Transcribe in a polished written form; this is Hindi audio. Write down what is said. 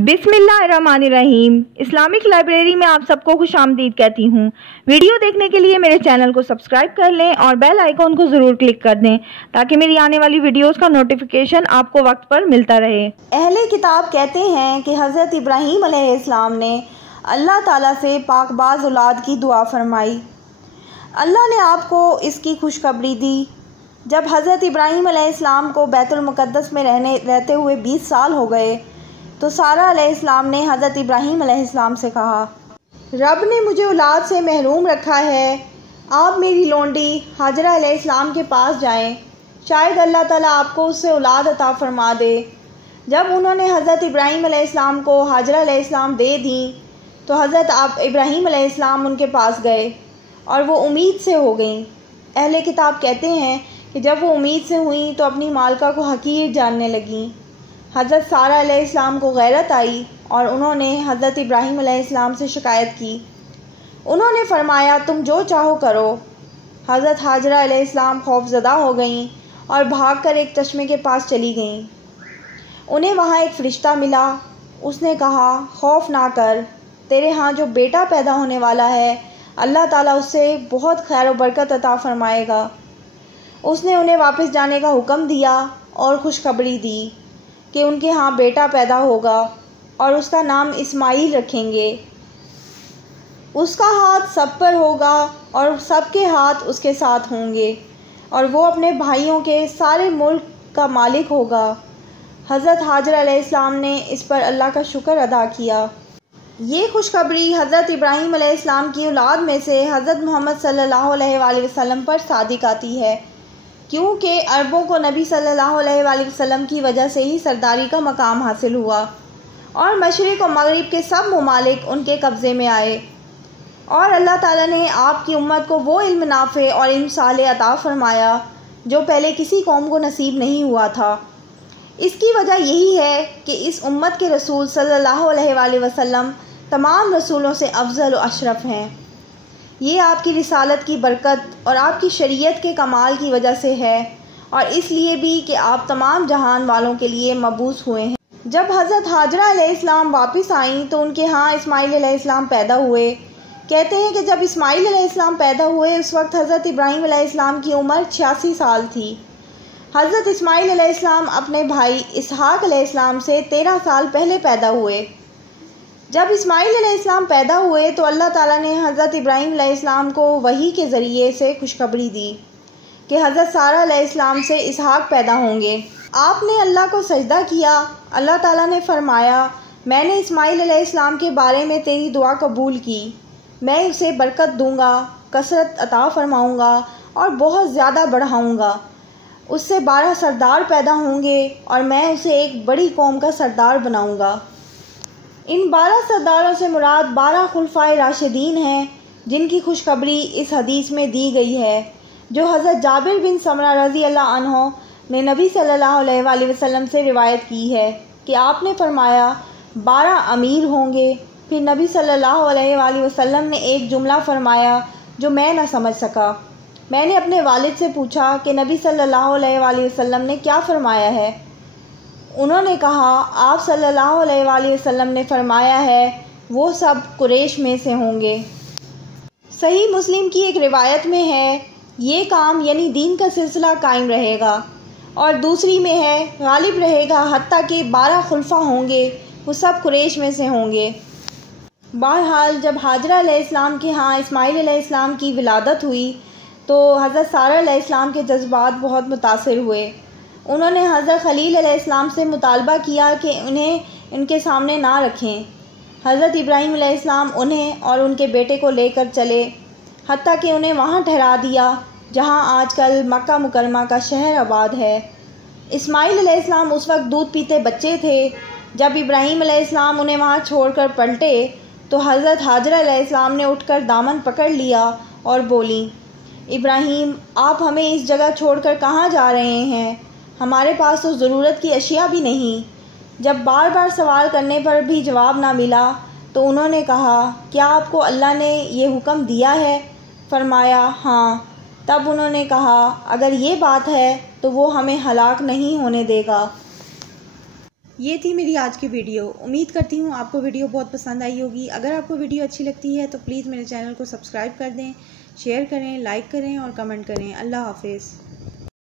बिस्मिल्लाहिर्रहमानिर्रहीम। इस्लामिक लाइब्रेरी में आप सबको खुशामदीद कहती हूँ। वीडियो देखने के लिए मेरे चैनल को सब्सक्राइब कर लें और बेल आइकॉन को ज़रूर क्लिक कर दें ताकि मेरी आने वाली वीडियोस का नोटिफिकेशन आपको वक्त पर मिलता रहे। अहले किताब कहते हैं कि हज़रत इब्राहीम अलैहिस्सलाम ने अल्लाह ताला से पाकबाज औलाद की दुआ फरमाई। अल्लाह ने आपको इसकी खुशखबरी दी। जब हज़रत इब्राहीम अलैहिस्सलाम को बैतुल मुक़द्दस में रहते हुए 20 साल हो गए तो सारा अलैहिस्सलाम ने हज़रत इब्राहीम अलैहिस्सलाम से कहा, रब ने मुझे औलाद से महरूम रखा है, आप मेरी लोंडी हाजरा अलैहिस्सलाम के पास जाएं, शायद अल्लाह ताला आपको उससे औलाद अता फरमा दे। जब उन्होंने हज़रत इब्राहीम अलैहिस्सलाम को हाजरा अलैहिस्सलाम दे दी तो हज़रत इब्राहीम अलैहिस्सलाम उनके पास गए और वो उम्मीद से हो गईं। अहले किताब कहते हैं कि जब वो उम्मीद से हुई तो अपनी मालिका को हकीर जानने लगीं। हज़रत सारा अलैहिस्सलाम को गैरत आई और उन्होंने हज़रत इब्राहीम अलैहिस्सलाम से शिकायत की। उन्होंने फरमाया, तुम जो चाहो करो। हज़रत हाजरा अलैहिस्सलाम खौफज़दा हो गईं और भागकर एक चश्मे के पास चली गईं। उन्हें वहाँ एक फ़रिश्ता मिला। उसने कहा, खौफ ना कर, तेरे यहाँ जो बेटा पैदा होने वाला है अल्लाह ताला उससे बहुत खैर व बरकत अता फ़रमाएगा। उसने उन्हें वापस जाने का हुक्म दिया और खुशखबरी दी कि उनके यहाँ बेटा पैदा होगा और उसका नाम इस्माइल रखेंगे। उसका हाथ सब पर होगा और सबके हाथ उसके साथ होंगे और वो अपने भाइयों के सारे मुल्क का मालिक होगा। हज़रत हाजरा अलैहिस्सलाम ने इस पर अल्लाह का शुक्र अदा किया। ये खुशखबरी हज़रत इब्राहीम अलैहिस्सलाम की औलाद में से हज़रत मोहम्मद सल्लल्लाहु अलैहि वसल्लम पर सादिक आती है, क्योंकि अरबों को नबी सल्लल्लाहु अलैहि वसल्लम की वजह से ही सरदारी का मकाम हासिल हुआ और मशरिक़ और मगरिब के सब ममालिक उनके कब्ज़े में आए और अल्लाह ताला ने आपकी उम्मत को वो इल्म नाफ़े और इल्म साले अता फ़रमाया जो पहले किसी कौम को नसीब नहीं हुआ था। इसकी वजह यही है कि इस उम्मत के रसूल सल्लल्लाहु अलैहि वसल्लम तमाम रसूलों से अफजल व अशरफ हैं। ये आपकी रिसालत की बरकत और आपकी शरीयत के कमाल की वजह से है और इसलिए भी कि आप तमाम जहान वालों के लिए मबूस हुए हैं। जब हज़रत हाजरा अलैहिस्सलाम वापस आईं तो उनके यहाँ इस्माइल अलैहिस्सलाम पैदा हुए। कहते हैं कि जब इस्माइल अलैहिस्सलाम पैदा हुए उस वक्त हज़रत इब्राहीम अलैहिस्सलाम की उम्र 86 साल थी। हज़रत इस्माइल अलैहिस्सलाम अपने भाई इसहाक अलैहिस्सलाम से 13 साल पहले पैदा हुए। जब इस्माइल अलैहिस्सलाम पैदा हुए तो अल्लाह ताला ने हज़रत इब्राहीम अलैहिस्सलाम को वही के ज़रिए से खुशखबरी दी कि हज़रत सारा अलैहिस्सलाम से इसहाक पैदा होंगे। आपने अल्लाह को सजदा किया। अल्लाह ताला ने फरमाया, मैंने इस्माइल अलैहिस्सलाम के बारे में तेरी दुआ कबूल की। मैं उसे बरकत दूँगा, कसरत अता फरमाऊँगा और बहुत ज़्यादा बढ़ाऊँगा। उससे 12 सरदार पैदा होंगे और मैं उसे एक बड़ी कौम का सरदार बनाऊँगा। इन 12 सरदारों से मुराद 12 खुलफाए राशिदीन हैं जिनकी खुशखबरी इस हदीस में दी गई है जो हज़रत जाबिर बिन समरा रज़ी अल्लाह अन्हो ने नबी सल्लल्लाहु अलैहि वसल्लम से रिवायत की है कि आपने फरमाया 12 अमीर होंगे। फिर नबी सल्लल्लाहु अलैहि वसल्लम ने एक जुमला फरमाया जो मैं न समझ सका। मैंने अपने वालिद से पूछा कि नबी सल्लल्लाहु अलैहि वसल्लम ने क्या फ़रमाया है। उन्होंने कहा, आप सल्लल्लाहु अलैहि वसल्लम ने फरमाया है वो सब कुरैश में से होंगे। सही मुस्लिम की एक रिवायत में है ये काम यानी दीन का सिलसिला कायम रहेगा और दूसरी में है गालिब रहेगा हत्ता कि 12 खुलफा होंगे वो सब कुरैश में से होंगे। बहरहाल जब हाजरा अलैहिस्सलाम के यहाँ इस्माइल अलैहिस्सलाम की विलादत हुई तो हज़रत सारा अलैहिस्सलाम के जज्बात बहुत मुतासिर हुए। उन्होंने हज़रत खलील अलैहिस्सलाम से मुतालबा किया कि उन्हें इनके सामने ना रखें। हज़रत इब्राहीम अलैहिस्सलाम उन्हें और उनके बेटे को लेकर चले हत्ता कि उन्हें वहाँ ठहरा दिया जहाँ आजकल मक्का मुकरमा का शहर आबाद है। इस्माइल अलैहिस्सलाम उस वक्त दूध पीते बच्चे थे। जब इब्राहीम अलैहिस्सलाम उन्हें वहाँ छोड़कर पलटे तो हज़रत हाजरा अलैहिस्सलाम ने उठकर दामन पकड़ लिया और बोली, इब्राहीम, आप हमें इस जगह छोड़कर कहाँ जा रहे हैं? हमारे पास तो ज़रूरत की अशिया भी नहीं। जब बार बार सवाल करने पर भी जवाब ना मिला तो उन्होंने कहा, क्या आपको अल्लाह ने ये हुक्म दिया है? फरमाया, हाँ। तब उन्होंने कहा, अगर ये बात है तो वो हमें हलाक नहीं होने देगा। ये थी मेरी आज की वीडियो। उम्मीद करती हूँ आपको वीडियो बहुत पसंद आई होगी। अगर आपको वीडियो अच्छी लगती है तो प्लीज़ मेरे चैनल को सब्सक्राइब कर दें, शेयर करें, लाइक करें और कमेंट करें। अल्लाह हाफिज़।